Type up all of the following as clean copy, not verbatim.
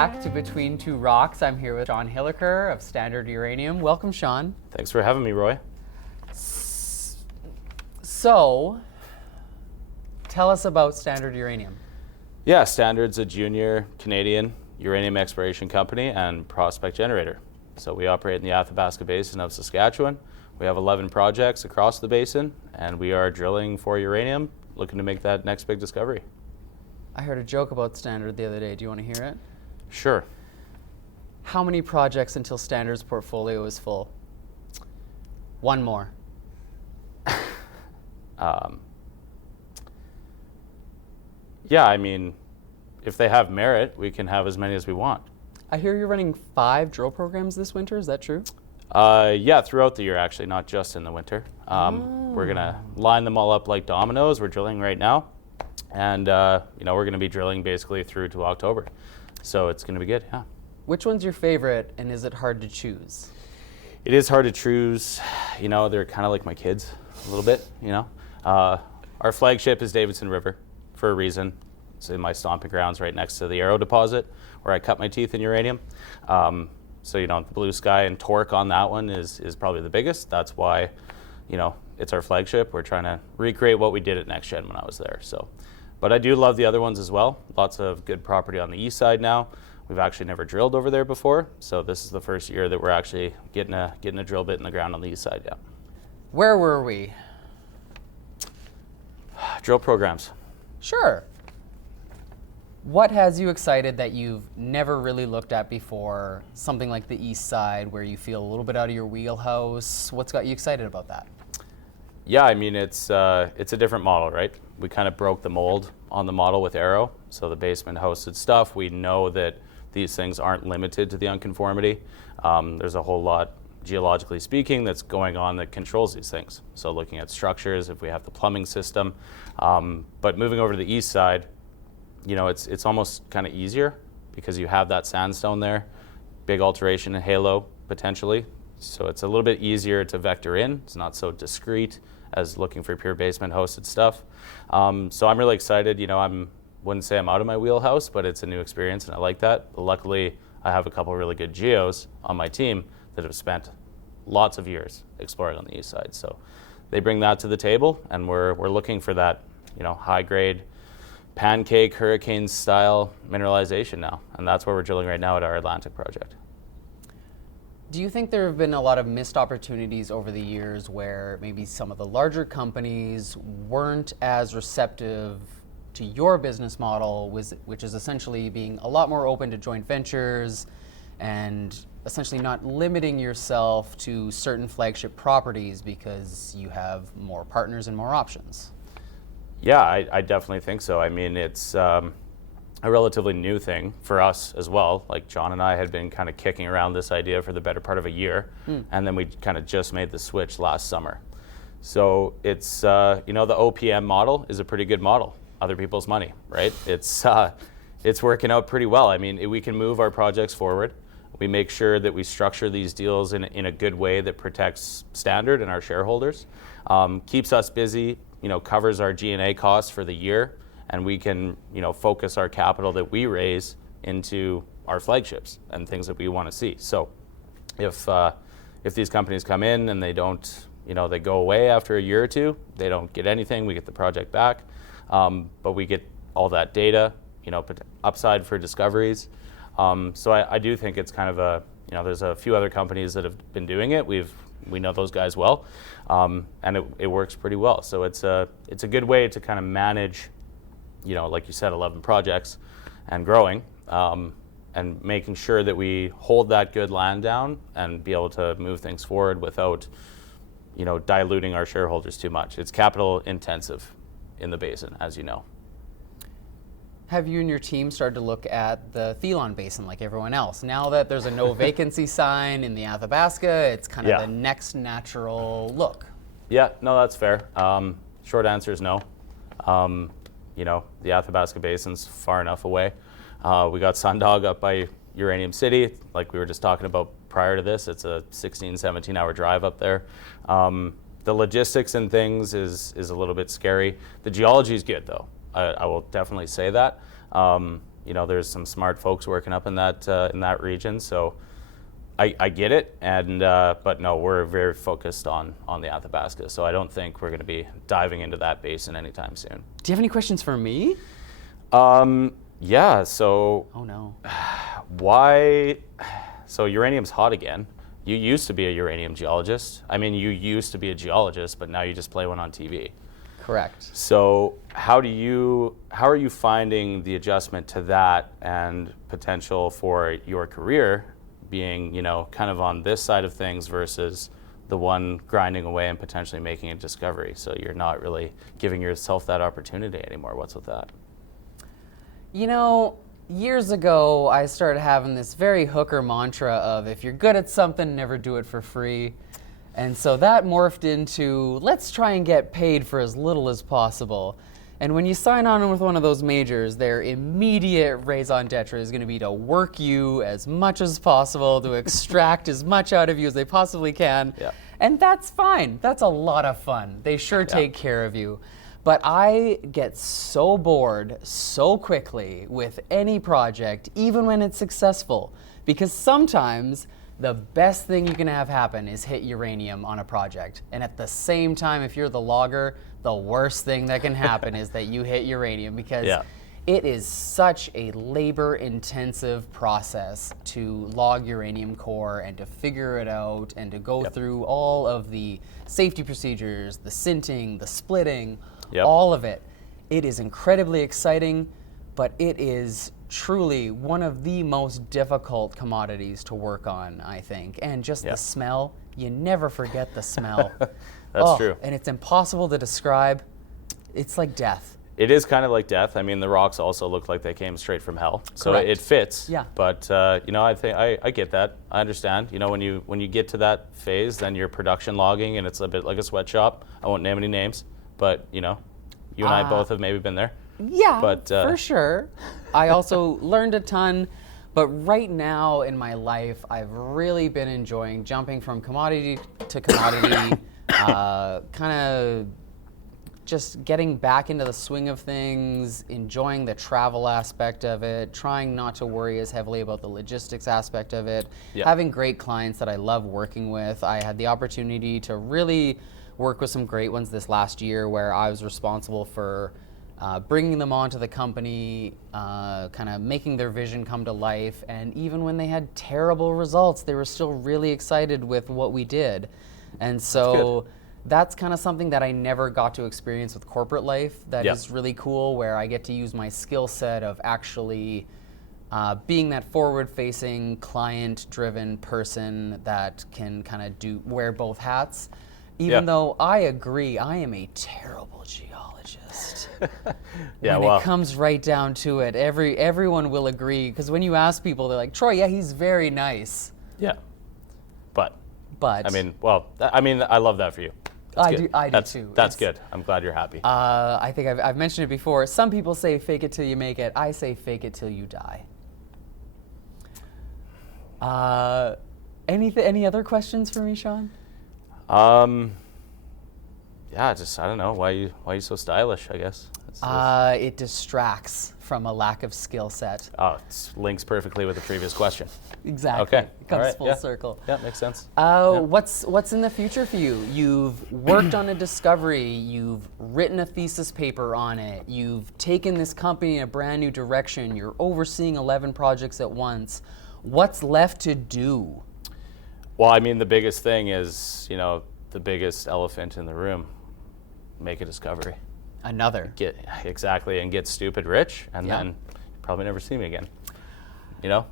back to Between Two Rocks. I'm here with Sean Hillacre of Standard Uranium. Welcome, Sean. Thanks for having me, Roy. So, tell us about Standard Uranium. Yeah, Standard's a junior Canadian uranium exploration company and prospect generator. So we operate in the Athabasca Basin of Saskatchewan. We have 11 projects across the basin, and we are drilling for uranium, looking to make that next big discovery. I heard a joke about Standard the other day. Do you want to hear it? Sure. How many projects until Standard's portfolio is full? One more. Yeah, I mean, if they have merit, we can have as many as we want. I hear you're running 5 drill programs this winter. Is that true? Yeah, throughout the year, actually, not just in the winter. We're going to line them all up like dominoes. We're drilling right now. And, we're going to be drilling basically through to October. So it's going to be good, yeah. Which one's your favorite, and is it hard to choose? It is hard to choose. They're kind of like my kids a little bit, Our flagship is Davidson River for a reason. It's in my stomping grounds right next to the Arrow deposit where I cut my teeth in uranium. So, the blue sky and torque on that one is probably the biggest. That's why, it's our flagship. We're trying to recreate what we did at Next Gen when I was there. So, but I do love the other ones as well. Lots of good property on the east side now. We've actually never drilled over there before. So this is the first year that we're actually getting a drill bit in the ground on the east side, yeah. Where were we? Drill programs. Sure. What has you excited that you've never really looked at before? Something like the east side where you feel a little bit out of your wheelhouse. What's got you excited about that? Yeah, I mean, it's a different model, right? We kind of broke the mold on the model with Arrow. So the basement hosted stuff, we know that these things aren't limited to the unconformity. There's a whole lot, geologically speaking, that's going on that controls these things. So looking at structures, if we have the plumbing system. But moving over to the east side, it's almost kind of easier because you have that sandstone there, big alteration in halo potentially. So it's a little bit easier to vector in. It's not so discrete as looking for pure basement hosted stuff. So I'm really excited. Wouldn't say I'm out of my wheelhouse, but it's a new experience and I like that. But luckily, I have a couple of really good geos on my team that have spent lots of years exploring on the east side. So they bring that to the table, and we're looking for that, high grade, pancake, hurricane style mineralization now. And that's where we're drilling right now at our Atlantic project. Do you think there have been a lot of missed opportunities over the years where maybe some of the larger companies weren't as receptive to your business model, which is essentially being a lot more open to joint ventures and essentially not limiting yourself to certain flagship properties because you have more partners and more options? Yeah, I definitely think so. I mean, it's a relatively new thing for us as well. Like John and I had been kind of kicking around this idea for the better part of a year, and then we kind of just made the switch last summer. So it's, the OPM model is a pretty good model. Other people's money, right? It's working out pretty well. I mean, we can move our projects forward. We make sure that we structure these deals in a good way that protects Standard and our shareholders, keeps us busy, covers our G&A costs for the year, and we can, focus our capital that we raise into our flagships and things that we want to see. So if these companies come in and they don't, they go away after a year or two, they don't get anything, we get the project back. But we get all that data, upside for discoveries. So I do think it's kind of there's a few other companies that have been doing it. We know those guys well, and it works pretty well. So it's a good way to kind of manage, like you said, 11 projects and growing, and making sure that we hold that good land down and be able to move things forward without, diluting our shareholders too much. It's capital intensive in the basin, as you know. Have you and your team started to look at the Thelon Basin like everyone else? Now that there's a no vacancy sign in the Athabasca, it's kind of the next natural look. Yeah, no, that's fair. Short answer is no. The Athabasca Basin's far enough away. We got Sundog up by Uranium City, like we were just talking about prior to this. It's a 16, 17-hour drive up there. The logistics and things is a little bit scary. The geology is good, though. I will definitely say that. there's some smart folks working up in that region. So I get it, and but no, we're very focused on the Athabasca. So I don't think we're going to be diving into that basin anytime soon. Do you have any questions for me? Yeah. So Oh no. why? So uranium's hot again. You used to be a uranium geologist. I mean, you used to be a geologist, but now you just play one on TV. Correct. So how are you finding the adjustment to that and potential for your career being, kind of on this side of things versus the one grinding away and potentially making a discovery? So you're not really giving yourself that opportunity anymore. What's with that? Years ago, I started having this very hooker mantra of if you're good at something, never do it for free. And so that morphed into let's try and get paid for as little as possible. And when you sign on with one of those majors, their immediate raison d'etre is going to be to work you as much as possible, to extract as much out of you as they possibly can. Yeah. And that's fine. That's a lot of fun. They sure take care of you. But I get so bored so quickly with any project, even when it's successful, because sometimes the best thing you can have happen is hit uranium on a project. And at the same time, if you're the logger, the worst thing that can happen is that you hit uranium, because it is such a labor-intensive process to log uranium core and to figure it out and to go through all of the safety procedures, the sinting, the splitting, all of it. It is incredibly exciting, but it is truly one of the most difficult commodities to work on, I think. And just the smell, you never forget the smell. That's true. And it's impossible to describe. It's like death. It is kind of like death. I mean, the rocks also look like they came straight from hell. So it fits. Yeah. But I think I get that. I understand. When you get to that phase, then you're production logging, and it's a bit like a sweatshop. I won't name any names, but you and I both have maybe been there. Yeah, but, for sure. I also learned a ton, but right now in my life, I've really been enjoying jumping from commodity to commodity, kind of just getting back into the swing of things, enjoying the travel aspect of it, trying not to worry as heavily about the logistics aspect of it, having great clients that I love working with. I had the opportunity to really work with some great ones this last year where I was responsible for bringing them onto the company, kind of making their vision come to life. And even when they had terrible results, they were still really excited with what we did. And so that's kind of something that I never got to experience with corporate life. That is really cool, where I get to use my skill set of actually being that forward-facing, client-driven person that can kind of wear both hats. Even though I agree, I am a terrible geologist. When it comes right down to it, everyone will agree, because when you ask people, they're like, Troy, he's very nice. Yeah. But I mean, I love that for you. I do too. That's good. I'm glad you're happy. I think I've mentioned it before. Some people say fake it till you make it. I say fake it till you die. Any other questions for me, Sean? I don't know why you so stylish, I guess. It distracts from a lack of skill set. Oh, it links perfectly with the previous question. Exactly. Okay. It comes full circle. Yeah, makes sense. What's in the future for you? You've worked on a discovery, you've written a thesis paper on it, you've taken this company in a brand new direction, you're overseeing 11 projects at once. What's left to do? Well, I mean, the biggest thing is, the biggest elephant in the room. Make a discovery. Another. And get stupid rich, and then you probably never see me again.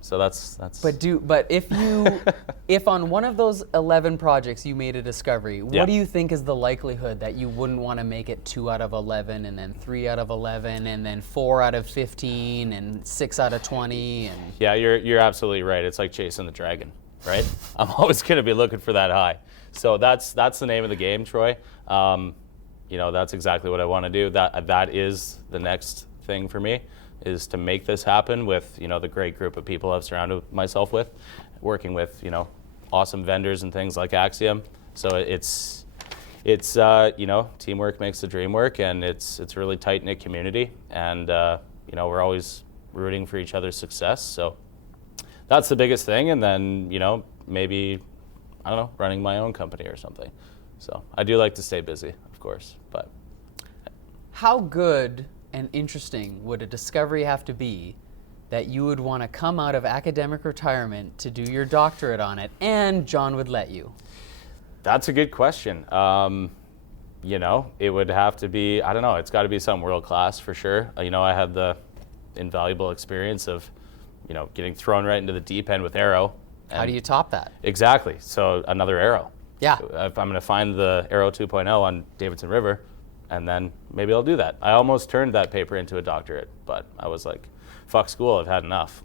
So that's. But if on one of those 11 projects you made a discovery, what do you think is the likelihood that you wouldn't want to make it 2 out of 11, and then 3 out of 11, and then 4 out of 15, and 6 out of 20? And yeah, you're absolutely right. It's like chasing the dragon, right? I'm always going to be looking for that high. So that's the name of the game, Troy. That's exactly what I want to do. That is the next thing for me, is to make this happen with the great group of people I've surrounded myself with, working with awesome vendors and things like Axiom. So it's teamwork makes the dream work, and it's a really tight knit community, and we're always rooting for each other's success. So that's the biggest thing. And then, maybe, I don't know, running my own company or something. So I do like to stay busy, of course, but. How good and interesting would a discovery have to be that you would want to come out of academic retirement to do your doctorate on it, and John would let you? That's a good question. It would have to be, I don't know, it's got to be something world class for sure. I had the invaluable experience of, getting thrown right into the deep end with Arrow. How do you top that? Exactly. So another Arrow. Yeah. If I'm going to find the Arrow 2.0 on Davidson River, and then maybe I'll do that. I almost turned that paper into a doctorate, but I was like, fuck school, I've had enough.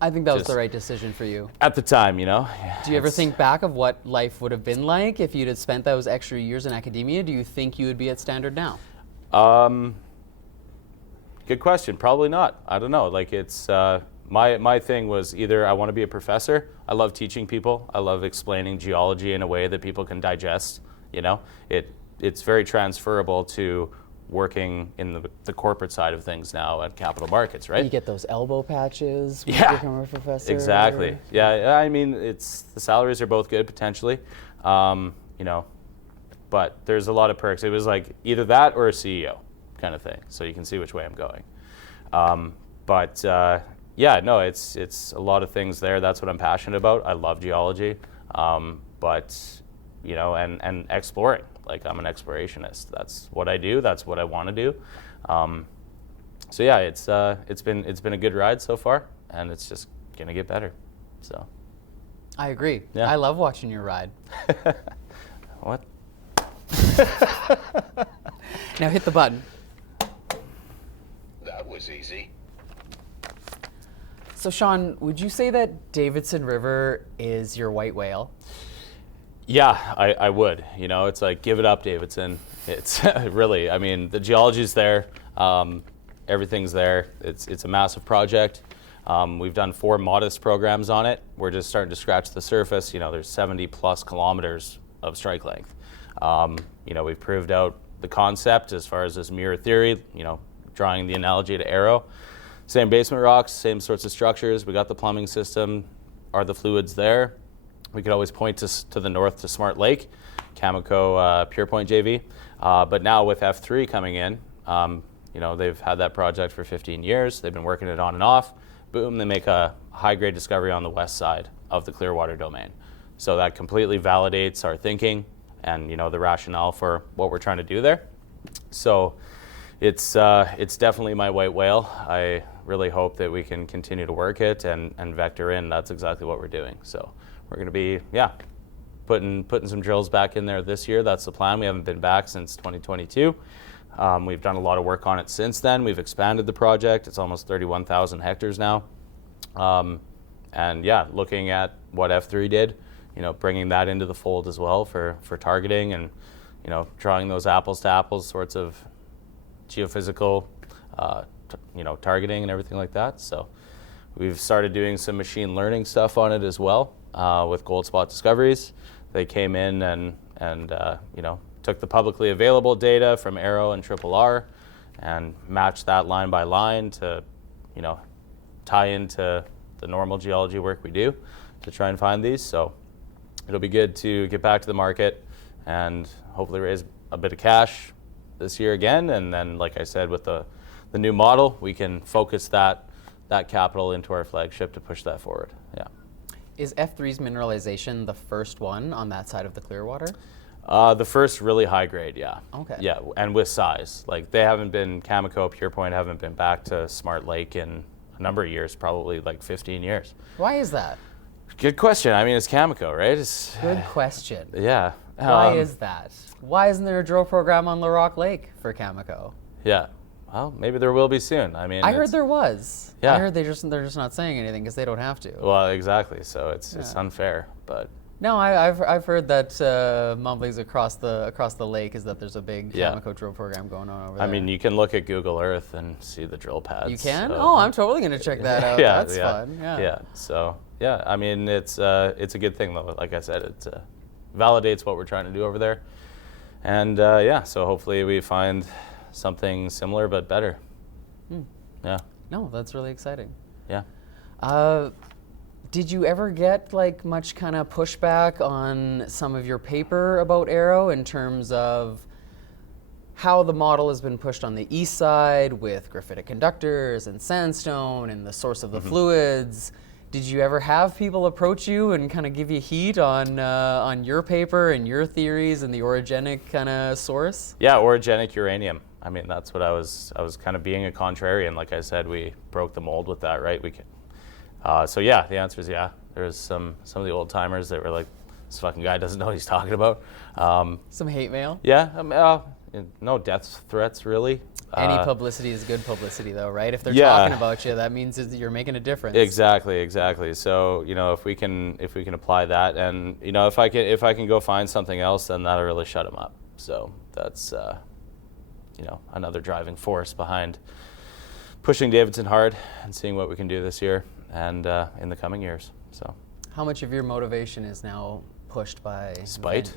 I think that was the right decision for you. At the time, Do you ever think back of what life would have been like if you'd had spent those extra years in academia? Do you think you would be at Standard now? Good question. Probably not. I don't know. It's my thing was either I want to be a professor. I love teaching people. I love explaining geology in a way that people can digest. It's very transferable to working in the corporate side of things now at capital markets, right? You get those elbow patches when you become a professor. Exactly. Yeah, I mean, the salaries are both good potentially, but there's a lot of perks. It was like either that or a CEO kind of thing, so you can see which way I'm going. It's a lot of things there. That's what I'm passionate about. I love geology, and exploring. I'm an explorationist. That's what I do. That's what I want to do. It's been a good ride so far, and it's just gonna get better. So. I agree. Yeah. I love watching your ride. What? Now hit the button. That was easy. So Sean, would you say that Davidson River is your white whale? Yeah, I would. It's like, give it up, Davidson. It's really, the geology's there. Everything's there. It's a massive project. We've done 4 modest programs on it. We're just starting to scratch the surface. There's 70 plus kilometers of strike length. We've proved out the concept as far as this mirror theory, drawing the analogy to Arrow. Same basement rocks, same sorts of structures. We got the plumbing system. Are the fluids there? We could always point to the north to Smart Lake, Cameco PurePoint JV. But now with F3 coming in, they've had that project for 15 years. They've been working it on and off. Boom, they make a high-grade discovery on the west side of the Clearwater domain. So that completely validates our thinking and the rationale for what we're trying to do there. So it's definitely my white whale. I really hope that we can continue to work it and vector in. That's exactly what we're doing. So we're going to be, putting some drills back in there this year. That's the plan. We haven't been back since 2022. We've done a lot of work on it since then. We've expanded the project. It's almost 31,000 hectares now. Looking at what F3 did, bringing that into the fold as well for targeting and, drawing those apples to apples sorts of geophysical, targeting and everything like that. So we've started doing some machine learning stuff on it as well with gold spot discoveries. They came in and took the publicly available data from Arrow and Triple R and matched that line by line to, tie into the normal geology work we do to try and find these. So it'll be good to get back to the market and hopefully raise a bit of cash this year again. And then, like I said, with the new model, we can focus that capital into our flagship to push that forward. Yeah. Is F3's mineralization the first one on that side of the Clearwater? The first really high grade, yeah. Okay. Yeah, and with size. They haven't been, Cameco, PurePoint haven't been back to Smart Lake in a number of years, probably 15 years. Why is that? Good question. It's Cameco, right? Good question. Yeah. Why is that? Why isn't there a drill program on LaRock Lake for Cameco? Yeah. Well, maybe there will be soon. I heard there was. Yeah. I heard they're just not saying anything because they don't have to. Well, exactly. So it's unfair, but. No, I've heard that mumblings across the lake is that there's a big Cameco drill program going on over there. You can look at Google Earth and see the drill pads. You can? So. Oh, I'm totally gonna check that out. That's fun. Yeah. Yeah. So it's a good thing though. Like I said, it validates what we're trying to do over there, and so hopefully we find something similar but better. Yeah. No, that's really exciting. Yeah. Did you ever get like much kind of pushback on some of your paper about Arrow in terms of how the model has been pushed on the east side with graphitic conductors and sandstone and the source of the fluids? Did you ever have people approach you and kind of give you heat on your paper and your theories and the orogenic kind of source? Yeah, orogenic uranium. I mean, that's what I was kind of being a contrarian. Like I said, we broke the mold with that, right? So yeah, the answer is yeah. There's some of the old timers that were like, this fucking guy doesn't know what he's talking about. Some hate mail? Yeah, no death threats really. Any publicity is good publicity, though, right? If they're Yeah. talking about you, that means that you're making a difference. Exactly. So if we can apply that, and if I can go find something else, then that'll really shut them up. So that's another driving force behind pushing Davidson hard and seeing what we can do this year and in the coming years. So How much of your motivation is now pushed by Spite?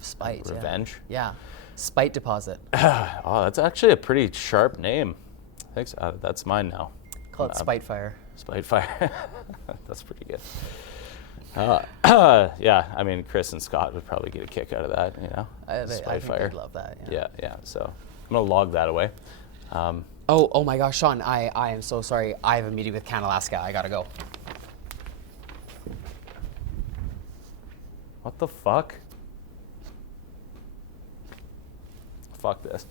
Spite, yeah. Revenge? Yeah. Spite deposit. Oh, that's actually a pretty sharp name. Thanks. That's mine now. Call it Spitefire. Spitefire. That's pretty good. Yeah, I mean, Chris and Scott would probably get a kick out of that, I Spitefire. think they'd love that. Yeah. So I'm gonna log that away. Oh my gosh, Sean, I am so sorry. I have a meeting with Canalaska. I gotta go. What the fuck? Fuck this.